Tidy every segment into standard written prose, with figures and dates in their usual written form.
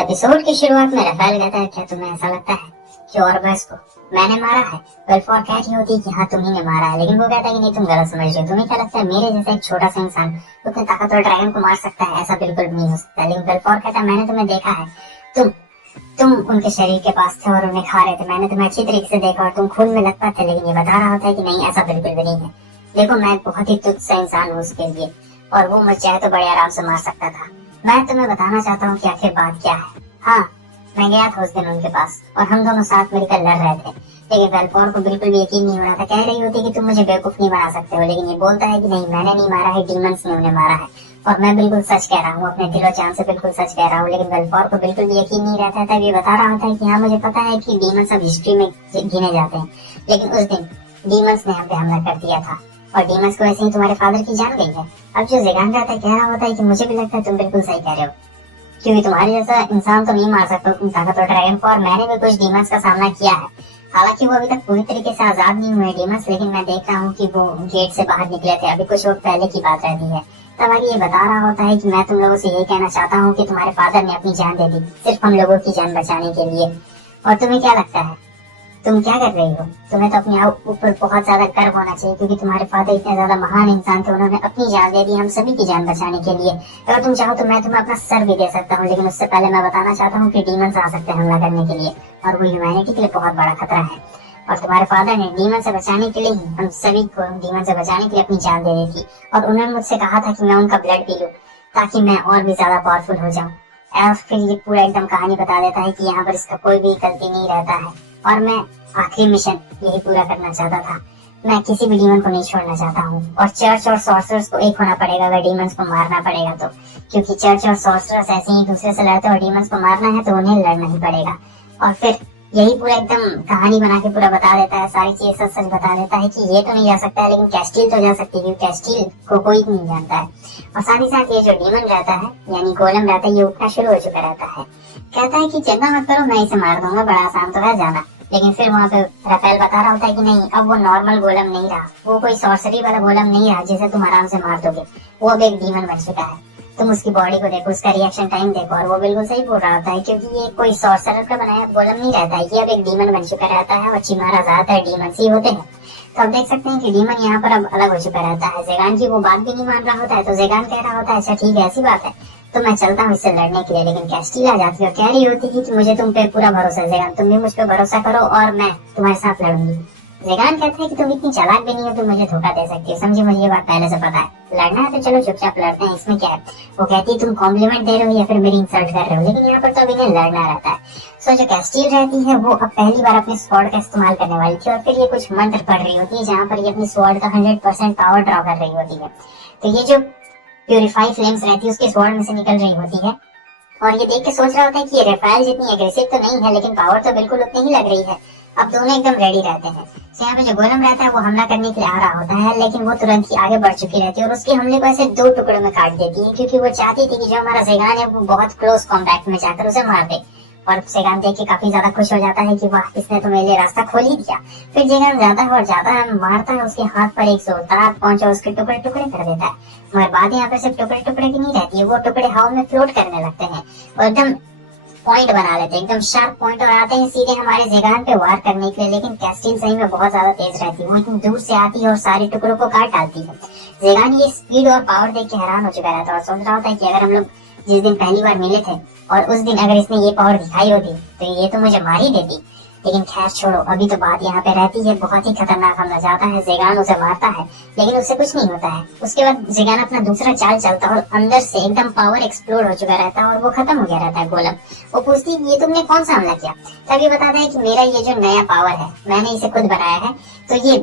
Episode की शुरुआत में रफेल कहता है, क्या तुम्हें ऐसा लगता है कि ऑर्बस को मैंने मारा है? बेल्फोर कह रही होती कि हाँ तुम्ही ने मारा है, लेकिन वो कहता है कि नहीं तुम गलत समझ रहे हो। तुम्हें क्या लगता है मेरे जैसा एक छोटा सा इंसान उतने ताकतवर ड्रैगन को मार सकता है? ऐसा बिल्कुल भी नहीं हो सकता। लेकिन बेल्फोर कहता है मैंने तुम्हें देखा है, तुम उनके शरीर के पास थे और उन्हें खा रहे थे। मैंने तुम्हें अच्छी तरीके से देखा और तुम खून में लथपथ थे। लेकिन ये बता रहा होता है कि नहीं ऐसा बिल्कुल भी नहीं है। देखो मैं बहुत ही तुच्छ सा इंसान हूँ उसके लिए, और वो मुझे चाहे तो बड़े आराम से मार सकता था। मैं तुम्हें बताना चाहता हूँ कि आखिर बात क्या है। हाँ, मैं गया था उस दिन उनके पास और हम दोनों साथ मिलकर लड़ रहे थे। लेकिन बेल्फोर को बिल्कुल भी यकीन नहीं हो रहा था। कह रही होती कि तुम मुझे बेवकूफ नहीं बना सकते हो, लेकिन ये बोलता है कि नहीं मैंने नहीं मारा है, डीमंस ने उन्हें मारा है। और मैं बिल्कुल सच कह रहा हूँ, अपने दिलो जान से बिल्कुल सच कह रहा हूँ। लेकिन बेल्फोर को बिल्कुल भी यकीन नहीं रहता था। ये बता रहा था कि हाँ मुझे पता है कि डीमंस अब हिस्ट्री में गिने जाते हैं, लेकिन उस दिन डीमंस ने हम पे हमला कर दिया था और डीमंस को वैसे ही तुम्हारे फादर की जान गई है। अब जो ज़ेगान रहता है कह रहा होता है कि मुझे भी लगता है तुम बिल्कुल सही कह रहे हो, क्योंकि तुम्हारे जैसा इंसान तो नहीं मार सकता तुम ताकतवर ड्रैगन को। और मैंने भी कुछ डीमंस का सामना किया है, हालांकि वो अभी तक पूरी तरीके से आजाद नहीं हुए डीमंस, लेकिन मैं देख रहा हूँ कि वो गेट से बाहर निकले थे। अभी कुछ वक्त पहले की बात रहती है। तब आगे ये बता रहा होता है कि मैं तुम लोगों से यही कहना चाहता हूँ कि तुम्हारे फादर ने अपनी जान दे दी सिर्फ हम लोगों की जान बचाने के लिए। और तुम्हें क्या लगता है तुम क्या कर रही हो? तुम्हें तो अपने आप ऊपर बहुत ज्यादा गर्व होना चाहिए, क्योंकि तुम्हारे फादर इतने ज्यादा महान इंसान थे, उन्होंने अपनी जान दे दी हम सभी की जान बचाने के लिए। अगर तुम चाहो तो मैं तुम्हें अपना सर भी दे सकता हूँ, लेकिन उससे पहले मैं बताना चाहता हूँ कि डीमंस आ सकते हैं हमला करने के लिए, और वो ह्यूमैनिटी के लिए बहुत बड़ा खतरा है। और तुम्हारे फादर ने डीमन से बचाने के लिए ही हम सभी को डीमन से बचाने के लिए अपनी जान दे दी थी। और उन्होंने मुझसे कहा था कि मैं उनका ब्लड पी लूं ताकि मैं और भी ज्यादा पावरफुल हो जाऊं। और फिर ये पूरा एकदम कहानी बता देता है कि यहाँ पर इसका कोई भी गलती नहीं रहता है, और मैं आखिरी मिशन यही पूरा करना चाहता था। मैं किसी भी डीमन को नहीं छोड़ना चाहता हूँ, और चर्च और सॉर्सरर्स को एक होना पड़ेगा अगर डीमंस को मारना पड़ेगा तो, क्योंकि चर्च और सॉर्सरर्स ऐसे ही दूसरे से लड़ते हैं और डीमंस को मारना है तो उन्हें लड़ना ही पड़ेगा। और फिर यही पूरा एकदम कहानी बना के पूरा बता देता है, सारी चीजें सच सच बता देता है कि ये तो नहीं जा सकता है लेकिन कैस्टिल तो जा सकती है, क्योंकि कैस्टिल को कोई नहीं जानता है। और साथ ही साथ ये जो डीमन रहता है यानी गोलम रहता है, ये उठना शुरू हो चुका रहता है। कहता है कि चिंता मत करो, मैं इसे मार दूंगा, बड़ा आसान तो है जाना। लेकिन फिर वहाँ पे रफेल बता रहा होता है कि नहीं, अब वो नॉर्मल गोलम नहीं रहा, वो कोई सॉर्सरी वाला गोलम नहीं रहा जिसे तुम आराम से मार दोगे। वो अब एक डीमन बन चुका है। तुम उसकी बॉडी को देखो, उसका रिएक्शन टाइम देखो, और वो बिल्कुल सही बोल रहा होता है, क्योंकि ये कोई सॉर्सरर का बनाया गोलम नहीं रहता है, ये अब एक डीमन बन चुका रहता है। और चिमारा ज्यादातर डीमन ही होते हैं, तो अब देख सकते हैं कि डीमन यहाँ पर अब अलग हो चुका रहता है। ज़ेगान की वो बात भी नहीं मान रहा होता है, तो ज़ेगान कह रहा होता है अच्छा ठीक है ऐसी बात है तो मैं चलता हूँ इससे लड़ने के लिए। लेकिन कैस्टिल आ जाती है और कह रही होती है कि मुझे तुम पे पूरा भरोसा है ज़ेगान, तुम भी मुझ पे भरोसा करो और मैं तुम्हारे साथ लड़ूंगी। ज़ेगान कहता है कि तुम इतनी चालाक भी नहीं हो, तुम मुझे धोखा दे सकती हो, समझी, मुझे ये बात पहले से पता है। लड़ना है तो चलो चुपचाप लड़ते हैं, इसमें क्या है। वो कहती है तुम कॉम्प्लीमेंट दे रहे हो या फिर मेरी इंसल्ट कर रहे हो, लेकिन यहाँ पर तो अभी इन्हें लड़ना रहता है। सो जो कैस्टिल रहती है वो अब पहली बार अपने स्वॉर्ड का इस्तेमाल करने वाली थी, और फिर ये कुछ मंत्र पढ़ रही होती है जहाँ पर ये अपनी स्वॉर्ड का 100% पावर ड्रॉ कर रही होती है। तो ये जो प्यूरिफाई फ्लेम्स रहती है उसके स्वॉर्ड में से निकल रही होती है, और ये देख के सोच रहा होता है कि ये रफेल जितनी एग्रेसिव तो नहीं है, लेकिन पावर तो बिल्कुल उतनी ही लग रही है। अब दोनों एकदम रेडी रहते हैं। तो यहाँ पे जो गोलम रहता है वो हमला करने के लिए आ रहा होता है, लेकिन वो तुरंत ही आगे बढ़ चुकी रहती है और उसके हमले को ऐसे 2 टुकड़ों में काट देती है, क्योंकि वो चाहती थी कि जो हमारा ज़ेगान है वो बहुत क्लोज कॉम्बैट में जाकर उसे मार दे। और ज़ेगान देख के काफी ज्यादा खुश हो जाता है कि वाह इसने तो मेरे लिए रास्ता खोल ही दिया। फिर ज़ेगान जाता है और जाता है, मारता है, उसके हाथ पर एक जोरदार पहुंचा, उसके टुकड़े टुकड़े कर देता है। मगर बात यहाँ पे सिर्फ टुकड़े टुकड़े की नहीं रहती है, वो टुकड़े हवा में फ्लोट करने लगते हैं और एकदम पॉइंट बना लेते हैं, एकदम शार्प पॉइंट, और आते हैं सीधे हमारे ज़ेगान पे वार करने के लिए। लेकिन कैस्टिल सही में बहुत ज्यादा तेज रहती है, वो इतनी दूर से आती है और सारे टुकड़ों को काट डालती है। ज़ेगान ये स्पीड और पावर देख के हैरान हो चुका रहता है और सोच रहा होता है कि अगर हम लोग जिस दिन पहली बार मिले थे और उस दिन अगर इसने ये पावर दिखाई होती तो ये तो मुझे मार ही देती। लेकिन खैर छोड़ो, अभी तो बात यहाँ पे रहती है बहुत ही खतरनाक हमला जाता है। ज़ेगान उसे मारता है लेकिन उससे कुछ नहीं होता है। उसके बाद ज़ेगान अपना दूसरा चाल चलता है और अंदर से एकदम पावर एक्सप्लोड हो चुका रहता है और वो खत्म हो गया रहता है गोलम। वो पूछती है ये तुमने कौन सा हमला किया? तभी बताता है कि मेरा ये जो नया पावर है मैंने इसे खुद बनाया है, तो ये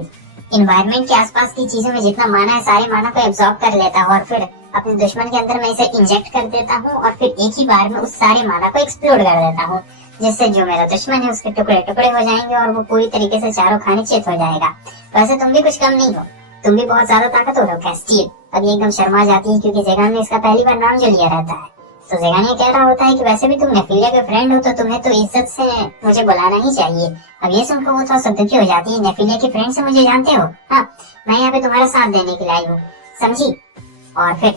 इन्वायरमेंट के आसपास की चीजों में जितना माना है सारे माना को एब्जॉर्ब कर लेता है और फिर अपने दुश्मन के अंदर मैं इसे इंजेक्ट कर देता हूँ और फिर एक ही बार में उस सारे माना को एक्सप्लोड कर देता हूँ, जिससे जो मेरा दुश्मन है उसके टुकड़े टुकड़े हो जाएंगे और वो पूरी तरीके से चारों खाने चित हो जाएगा। वैसे तुम भी कुछ कम नहीं हो, तुम भी बहुत ज्यादा ताकतवर हो कैस्टिल। अब ये एकदम शर्मा जाती है क्योंकि ज़ेगान ने इसका पहली बार नाम जो लिया रहता है। तो ज़ेगान ये कह रहा होता है कि वैसे भी तुम नेफिलिया के फ्रेंड हो तो तुम्हें तो इज्जत से मुझे बुलाना ही चाहिए। अब ये सुनकर वो थोड़ा सा दुखी हो जाती है, नेफिलिया के फ्रेंड से मुझे जानते हो? हाँ, मैं यहाँ पे तुम्हारा साथ देने के लिए आई हूँ, समझी। और फिर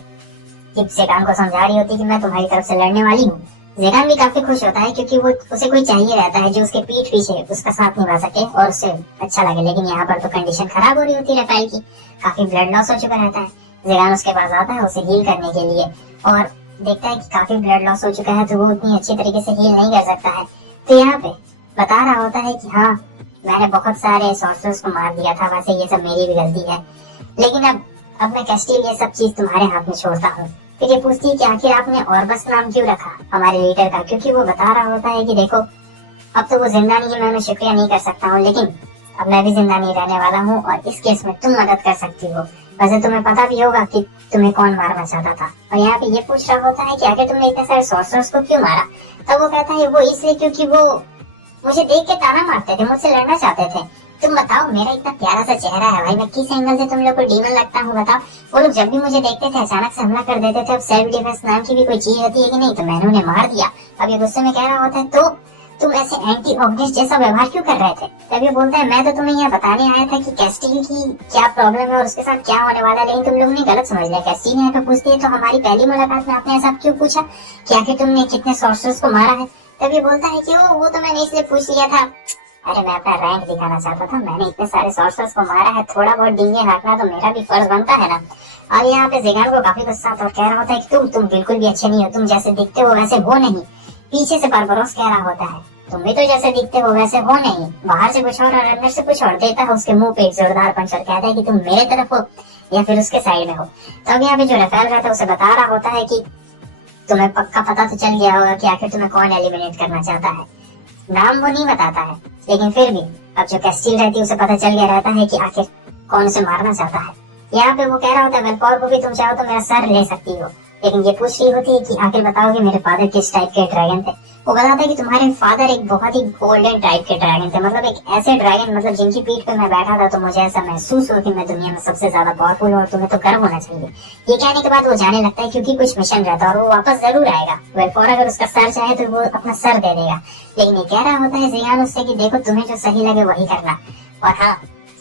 ज़ेगान को समझा रही होती कि मैं तुम्हारी तरफ से लड़ने वाली हूँ, ज़ेगान भी काफी खुश होता है क्योंकि वो उसे कोई चाहिए रहता है जो उसके पीठ पीछे उसका साथ निभा सके और उसे अच्छा लगे। लेकिन यहाँ पर तो कंडीशन खराब हो रही होती है रफेल की, काफी ब्लड लॉस हो चुका रहता है। ज़ेगान उसके पास आता है उसे हील करने के लिए और देखता है कि काफी ब्लड लॉस हो चुका है तो वो उतनी अच्छी तरीके से हील नहीं कर सकता है। तो यहाँ पे बता रहा होता है कि हाँ, मैंने बहुत सारे सॉर्सरर्स को मार दिया था, वैसे ये सब मेरी भी गलती है, लेकिन अब मैं कैस्टिल ये सब चीज तुम्हारे हाथ में छोड़ता हूँ। फिर ये पूछती है कि आखिर आपने ऑर्बस नाम क्यों रखा हमारे लीडर का, क्योंकि वो बता रहा होता है कि देखो अब तो वो जिंदा नहीं है, मैं उन्हें शुक्रिया नहीं कर सकता हूँ, लेकिन अब मैं भी जिंदा नहीं रहने वाला हूँ और इस केस में तुम मदद कर सकती हो। वैसे तुम्हें पता भी होगा कि तुम्हें कौन मारना चाहता था। और यहाँ पे ये पूछ रहा होता है कि आखिर तुमने इतने सारे सॉर्सरर्स को क्यों मारा। तब वो कहता है वो इसलिए क्योंकि वो मुझे देख के ताना मारते थे, मुझसे लड़ना चाहते थे। तुम बताओ, मेरा इतना प्यारा सा चेहरा है भाई, मैं किस एंगल से तुम लोग को डीमन लगता हूँ बताओ। वो लोग जब भी मुझे देखते थे अचानक से हमला कर देते थे। अब सेल्फ डिफेंस नाम की भी कोई चीज होती है कि नहीं, तो मैंने उन्हें मार दिया। अब ये गुस्से में कह रहा होता है तो तुम ऐसे एंटी ऑब्जेक्ट जैसा व्यवहार क्यों कर रहे थे। तब ये बोलता है मैं तो तुम्हें यहाँ बताने आया था कि कैस्टिल की क्या प्रॉब्लम है और उसके साथ क्या होने वाला है, लेकिन तुम लोग ने गलत समझ लिया। कैस्टिल यहाँ पे पूछती है तो हमारी पहली मुलाकात में आपने ऐसा क्यों पूछा कि आखिर तुमने कितने सॉर्सरर्स को मारा है। तब ये बोलता है कि वो तो मैंने इसलिए पूछ लिया था, अरे मैं अपना रैंक दिखाना चाहता था, मैंने इतने सारे सॉर्सरर्स को मारा है, थोड़ा बहुत डींगे हाँकना तो मेरा भी फर्ज बनता है ना। अब यहाँ पे ज़ेगान को काफी गुस्सा आता है और कह रहा होता है कि तुम बिल्कुल भी अच्छे नहीं हो, तुम जैसे दिखते हो वैसे हो नहीं। पीछे से बारबरोस कह रहा होता है तुम भी तो जैसे दिखते हो वैसे हो नहीं, बाहर से कुछ और अंदर से कुछ और। देता है उसके मुंह पे एक जोरदार पंच और कहता है कि तुम मेरे तरफ हो या फिर उसके साइड में हो। तो अब यहाँ पे जो रफेल रहता है उसे बता रहा होता है कि तुम्हें पक्का पता तो चल गया होगा कि आखिर तुम्हें कौन एलिमिनेट करना चाहता है। नाम वो नहीं बताता है, लेकिन फिर भी अब जो कैस्टिल रहती है उसे पता चल गया रहता है कि आखिर कौन उसे मारना चाहता है। यहाँ पे वो कह रहा होता है वेलफॉर को भी तुम चाहो तो मेरा सर ले सकती हो, लेकिन ये पूछ रही होती है कि आखिर बताओ कि मेरे फादर किस टाइप के ड्रैगन थे। वो बताता है कि तुम्हारे फादर एक बहुत ही गोल्डन टाइप के ड्रैगन थे, मतलब एक ऐसे ड्रैगन, मतलब जिनकी पीठ पे मैं बैठा था तो मुझे ऐसा महसूस हुआ कि मैं दुनिया में सबसे ज्यादा पावरफुल हूँ और तुम्हें तो गर्व होना चाहिए। ये कहने के बाद वो जाने लगता है क्योंकि कुछ मिशन रहता है और वो वापस जरूर आएगा। वेलफॉर अगर उसका सर चाहे तो वो अपना सर दे देगा, लेकिन ये कह रहा होता है ज़ेगान उससे कि देखो तुम्हें जो सही लगे वही करना। और हाँ,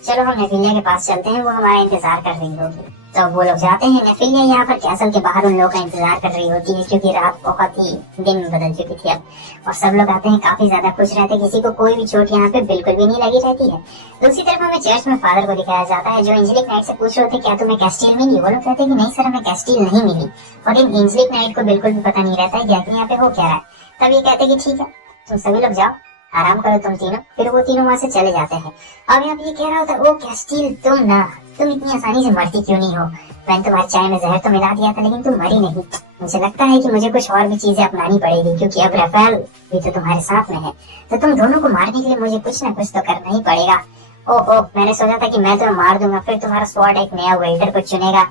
चलो हम नेफिलिया के पास चलते हैं, वो हमारा इंतजार कर रही होगी। तो वो लोग जाते हैं। नेफिलिया यहाँ पर कैसल के बाहर उन लोगों का इंतजार कर रही होती है क्योंकि रात बहुत ही दिन में बदल चुकी थी अब, और सब लोग आते हैं काफी ज्यादा खुश रहते हैं, किसी को कोई भी चोट यहाँ पे बिल्कुल भी नहीं लगी रहती है। दूसरी तरफ हमें चर्च में फादर को दिखाया जाता है जो एंजेलिक नाइट से पूछ रहे थे क्या तुम्हें कैस्टिल मिली। वो लोग कहते हैं कि नहीं सर, हमें कैस्टिल नहीं मिली, और इन एंजेलिक नाइट को बिल्कुल भी पता नहीं रहता है कि आखिर यहाँ पे हो क्या रहा है। तब ये कहते हैं कि ठीक है तुम सभी लोग जाओ, आराम करो तुम तीनों। फिर वो तीनों वहां से चले जाते हैं। अब यहाँ पे ये कह रहा होता है ओ कैस्टिल तुम इतनी आसानी से मरती क्यों नहीं हो। मैंने तुम्हारी चाय में जहर तो मिला दिया था लेकिन तुम मरी नहीं। मुझे लगता है कि मुझे कुछ और भी चीजें अपनानी पड़ेगी क्योंकि अब रफेल भी तो तुम्हारे साथ में है, तो तुम दोनों को मारने के लिए मुझे कुछ ना कुछ तो करना ही पड़ेगा। ओह मैंने सोचा था कि मैं तुम्हें मार दूंगा, फिर तुम्हारा स्वॉर्ड एक नया वेल्डर को चुनेगा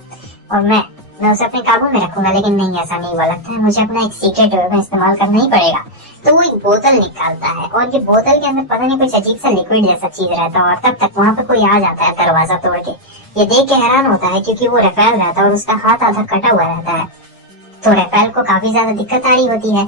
और मैं उसे अपने काबू में रखूंगा, लेकिन नहीं ऐसा नहीं हुआ। लगता है मुझे अपना एक सीक्रेट वेपन इस्तेमाल करना ही पड़ेगा। तो वो एक बोतल निकालता है और ये बोतल के अंदर पता नहीं कुछ अजीब सा लिक्विड जैसा चीज रहता है, और तब तक वहाँ पे कोई आ जाता है दरवाजा तोड़ के। ये देख के हैरान होता है क्योंकि वो रफेल रहता है और उसका हाथ आधा कटा हुआ रहता है, तो रफेल को काफी ज्यादा दिक्कत आ रही होती है।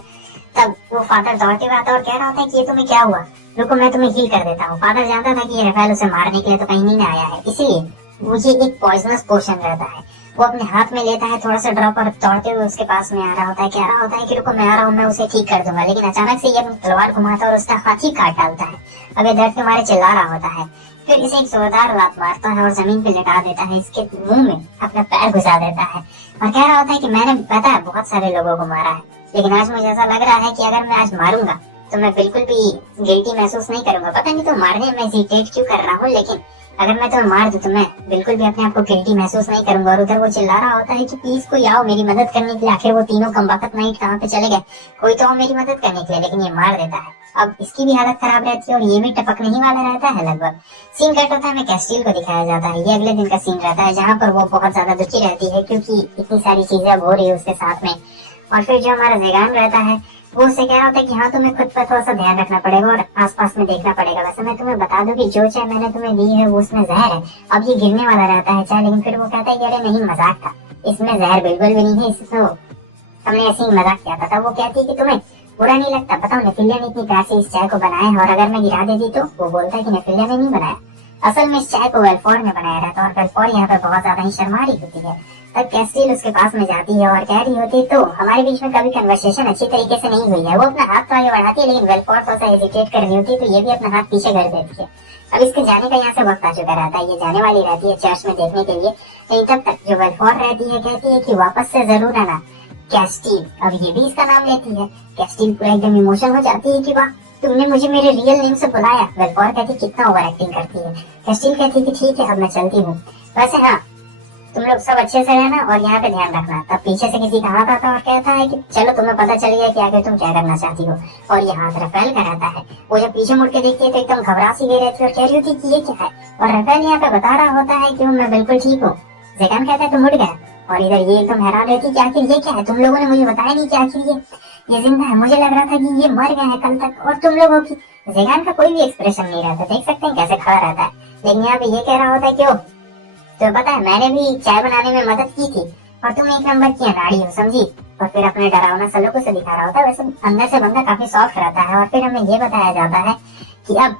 तब वो फादर दौड़ते हुए आता है और कह रहा होता है कि ये तुम्हें क्या हुआ, रुको मैं तुम्हें हील कर देता हूँ। फादर जानता था कि ये रफेल उसे मारने के लिए तो कहीं नहीं आया है, इसीलिए वो ये एक पॉइजनस पोशन रहता है वो अपने हाथ में लेता है थोड़ा सा ड्रॉप, और दौड़ते हुए उसके पास में आ रहा होता है, कह रहा होता है कि रुको मैं आ रहा हूँ, मैं उसे ठीक कर दूंगा। लेकिन अचानक से ये अपनी तलवार घुमाता है और उसका हाथ ही काट डालता है। अब ये दर्द के मारे चिल्ला रहा होता है, फिर इसे एक जोरदार लात मारता है और जमीन पे लेटा देता है, इसके मुंह में अपना पैर घुसा देता है और कह रहा होता है कि मैंने पता है बहुत सारे लोगों को मारा है, लेकिन आज मुझे ऐसा लग रहा है कि अगर मैं आज मारूंगा तो मैं बिल्कुल भी गिल्टी महसूस नहीं करूंगा। पता नहीं तो मारने में हेजिटेट क्यों कर रहा हूँ, लेकिन अगर मैं तुम्हें मार दूं तो मैं बिल्कुल भी अपने आप को गिल्टी महसूस नहीं करूंगा। और उधर वो चिल्ला रहा होता है कि प्लीज कोई आओ मेरी मदद करने के लिए। आखिर वो तीनों कमबख्त नाइट कहाँ पे चले गए, कोई तो आओ मेरी मदद करने के लिए, लेकिन ये मार देता है। अब इसकी भी हालत खराब रहती है और ये भी टपकने ही वाला रहता है लगभग। सीन कट होता है, हमें कैस्टिल को दिखाया जाता है। ये अगले दिन का सीन रहता है जहाँ पर वो बहुत ज्यादा दुखी रहती है क्योंकि इतनी सारी चीजें अब हो रही है उसके साथ में। और फिर जो हमारा ज़ेगान रहता है वो उससे कह रहा होता है कि हाँ तुम्हें खुद पर थोड़ा सा ध्यान रखना पड़ेगा और आसपास में देखना पड़ेगा। वैसे मैं तुम्हें बता दूं कि जो चाय मैंने तुम्हें दी है वो उसमें जहर है, अब ये गिरने वाला रहता है चाय। लेकिन फिर वो कहता है कि अरे नहीं मजाक था, इसमें जहर बिल्कुल भी नहीं है, इसमें हमने ऐसे ही मजाक किया था। तब वो कहती है कि तुम्हें बुरा नहीं लगता, बताओ नेफिलिया ने इतनी प्यार से इस चाय को बनाया है और अगर मैं गिरा देती तो। वो बोलता है कि नेफिलिया ने नहीं बनाया, असल में इस चाय को वेलफोर्ड ने बनाया रहता है और वेलफोर्ड यहाँ पे बहुत ज्यादा ही शर्मा रही होती है। तब कैस्टिल उसके पास में जाती है और कह रही होती है, तो हमारे बीच में कभी कन्वर्सेशन अच्छी तरीके से नहीं हुई है। वो अपना हाथ तो आगे बढ़ाती है, लेकिन वेलफोर्ड थोड़ा सा हेजिटेट कर रही होती है, तो ये भी अपना हाथ पीछे कर देती है। अब इसके जाने का यहाँ से वक्त आ चुका रहता है, ये जाने वाली रहती है चर्च में देखने के लिए, लेकिन तब तक जो वेलफोर्ड रहती है कहती है कि वापस से जरूर आना कैस्टिल। अब ये भी इसका नाम लेती है। कैस्टिल पूरा एकदम इमोशनल हो जाती है कि वाह, तुमने मुझे मेरे रियल नेम से बुलाया। वेलफोर्ड कहती कितना ओवर एक्टिंग करती है। कैस्टिल कहती कि ठीक है, अब मैं चलती हूँ। वैसे हाँ, तुम लोग सब अच्छे से रहना और यहाँ पे ध्यान रखना। तब पीछे से किसी का हाथ आता है और कहता है कि चलो तुम्हें पता चल गया कि आगे तुम क्या करना चाहती हो। और ये हाथ रफेल का रहता है। वो जब पीछे मुड़ के देखती है तो एकदम घबरा सी गई रहती है और कह रही होती कि ये क्या है। और रफेल यहाँ पे बता रहा होता है कि मैं बिल्कुल ठीक हूँ। ज़ेगान कहता है तुम उठ गया। और इधर ये एकदम हैरान रहती है कि आखिर ये क्या है, तुम लोगों ने मुझे बताया नहीं कि आखिर ये जिंदा है। मुझे लग रहा था कि ये मर गया है कल तक। और तुम लोगों की ज़ेगान का कोई भी एक्सप्रेशन नहीं रहता, देख सकते हैं कैसे खड़ा रहता है। लेकिन यहाँ पे ये कह रहा होता है क्यों, तो पता है मैंने भी चाय बनाने में मदद की थी और तुम एक नंबर की अनाड़ी हो, समझी। और फिर अपने डरावना सलूक से दिखा रहा होता है। वैसे अंदर से बंदा काफी सॉफ्ट रहता है। और फिर हमें ये बताया जाता है कि अब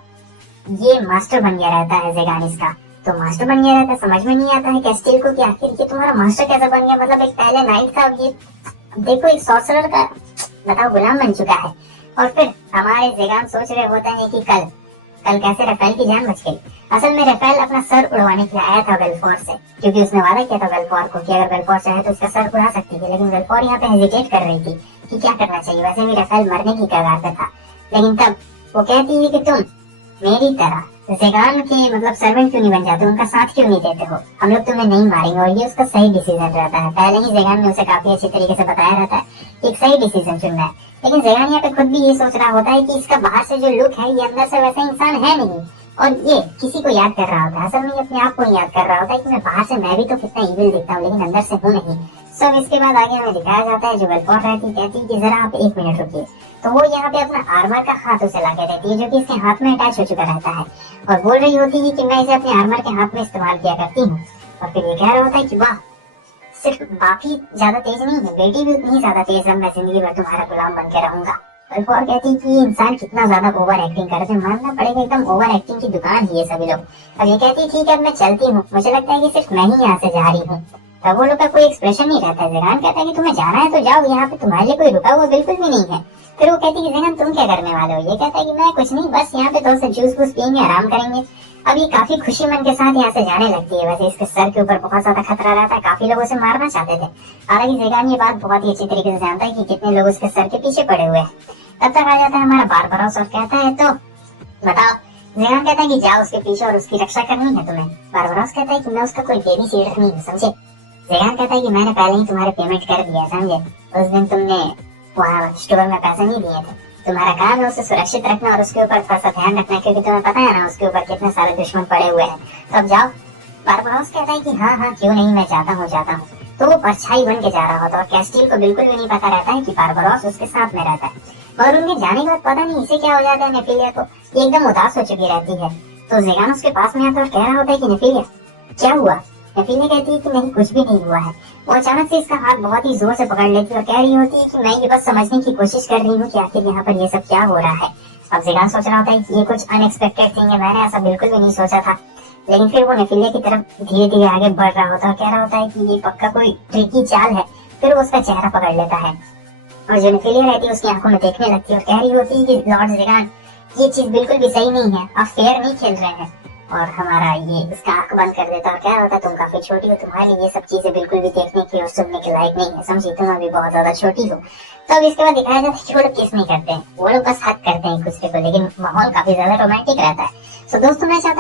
ये मास्टर बन गया रहता है ज़ेगान इसका। तो मास्टर बन गया रहता है, समझ में नहीं आता है कैस्टिल को कि आखिर ये तुम्हारा मास्टर कैसे बन गया। मतलब एक पहले नाइट था, अब ये देखो एक सॉर्सरर का बताओ गुलाम बन चुका है। और फिर हमारे ज़ेगान सोच रहे होते हैं कि कल कैसे रफेल की जान बच गई। असल में रफेल अपना सर उड़वाने के लिए आया था वेलफोर्ड से, क्योंकि उसने वादा किया था वेलफोर्ड को कि अगर वेलफोर्ड चाहे तो उसका सर उड़ा सकती है। लेकिन वेलफोर्ड यहाँ पे हेजिटेट कर रही थी कि क्या करना चाहिए। वैसे भी रफेल मरने की कगार पे था। लेकिन तब वो कहती है कि तुम मेरी तरह ज़ेगान के मतलब सर्वेंट क्यों नहीं बन जाते, उनका साथ क्यों नहीं देते हो, हम लोग तुम्हें नहीं मारेंगे। और ये उसका सही डिसीजन रहता है। पहले ही ज़ेगान ने उसे काफी अच्छी तरीके से बताया रहता है कि एक सही डिसीजन चुनना है। लेकिन ज़ेगान यहाँ पे खुद भी ये सोच रहा होता है कि इसका बाहर से जो लुक है ये अंदर से वैसा इंसान है नहीं। और ये किसी को याद कर रहा होता है। असल में ये अपने आप को याद कर रहा होता है कि मैं बाहर से मैं भी तो कितना इविल दिखता हूँ, लेकिन अंदर से हूँ नहीं। सब इसके बाद आगे हमें दिखाया जाता है जो वेलफोर्ड रहती कहती कि जरा आप 1 मिनट रुकिए। तो वो यहाँ पे अपना आर्मर का हाथ उसे लाके देती है, जो कि इसके हाथ में अटैच हो चुका रहता है। और बोल रही होती है कि मैं इसे अपने आर्मर के हाथ में इस्तेमाल किया करती हूँ। और फिर ये कह रहा होता है कि वाह, सिर्फ बाकी ज्यादा तेज नहीं है, बेटी भी उतनी ज्यादा तेज है, मैं जिंदगी भर तुम्हारा गुलाम बन के रहूंगा। वेलफोर्ड कहती है कि ये इंसान कितना ज्यादा ओवर एक्टिंग करते हैं, मानना पड़ेगा एकदम ओवर एक्टिंग की दुकान है ये सभी लोग। अब ये कहती है ठीक है अब मैं चलती हूँ, मुझे लगता है कि सिर्फ मैं ही यहाँ से जा रही हूँ। तब वो लोग का कोई एक्सप्रेशन नहीं रहता है। ज़ेगान कहता है कि तुम्हें जाना है तो जाओ, यहाँ पे तुम्हारे लिए कोई रुका हुआ बिल्कुल भी नहीं है। फिर वो कहती है कि ज़ेगान तुम क्या करने वाले हो। ये कहता है कि मैं कुछ नहीं, बस यहाँ पे थोड़ा सा जूस वूस पियेंगे, आराम करेंगे। अब ये काफी खुशी मन के साथ यहाँ से जाने लगती है। वैसे इसके सर के ऊपर बहुत ज्यादा खतरा रहता है, काफी लोग उसे मारना चाहते थे। हालांकि ज़ेगान ये बात बहुत ही अच्छी तरीके से जानता है कि कितने लोग उसके सर के पीछे पड़े हुए हैं। तब तक आ जाता है हमारा बारबरोस और कहता है तो बताओ। ज़ेगान कहता है कि जाओ उसके पीछे और उसकी रक्षा करनी है तुम्हें। बारबरोस कहता है कि मैं उसका कोई बेबी सीटर नहीं हूँ, समझे। ज़ेगान कहता है कि मैंने पहले ही तुम्हारे पेमेंट कर दिया, समझे। उस दिन तुमने वहाँ स्टोर में पैसे नहीं दिए थे। तुम्हारा काम है उसे सुरक्षित रखना और उसके ऊपर थोड़ा सा ध्यान रखना, क्योंकि तुम्हें पता है ना उसके ऊपर कितने सारे दुश्मन पड़े हुए हैं। तो अब जाओ। बारबरोस कहता है कि हाँ हाँ क्यों नहीं, मैं जाता हूँ। तो वो परछाई बन के जा रहा होता है और कैस्टिल को बिल्कुल भी नहीं पता रहता है कि बारबरोस उसके साथ में रहता है। मगर उनके जाने के बाद पता नहीं इसे क्या हो जाता है, नेफिलिया को ये एकदम उदास हो चुकी रहती है। तो ज़ेगान उसके पास में आता है और कह रहा होता है कि नेफिलिया क्या हुआ। नेफिलिया कहती है कि नहीं कुछ भी नहीं हुआ है। वो अचानक से इसका हाथ बहुत ही जोर से पकड़ लेती है और कह रही होती है कि मैं ये बस समझने की कोशिश कर रही हूँ कि आखिर यहाँ पर ये सब क्या हो रहा है। अब ज़ेगान सोच रहा होता है कि ये कुछ अनएक्सपेक्टेड थिंग है, मैंने ऐसा बिल्कुल भी नहीं सोचा था। लेकिन फिर वो नेफिलिया की तरफ धीरे धीरे आगे बढ़ रहा होता है और कह रहा होता है कि ये पक्का कोई ट्रिकी चाल है। फिर वो उसका चेहरा पकड़ लेता है और जो नेफिलिया रहती है उसकी आंखों में देखने लगती है और कह रही होती है कि लॉर्ड ज़ेगान ये चीज बिल्कुल भी सही नहीं है, आप फेयर नहीं खेल रहे हैं। और हमारा ये इसका आंख बंद कर देता और क्या होता है तुम काफी छोटी हो, तुम्हारे लिए ये सब चीजें बिल्कुल भी देखने की और सुनने के लायक नहीं है, समझी, तुम अभी बहुत ज्यादा छोटी हो। तो अब इसके बाद दिखाया जाता है कि वो लोग किस नहीं करते हैं, वो लोग बस हक करते हैं एक दूसरे को, लेकिन माहौल काफी ज्यादा रोमांटिक रहता है। तो दोस्तों मैं चाहता हूँ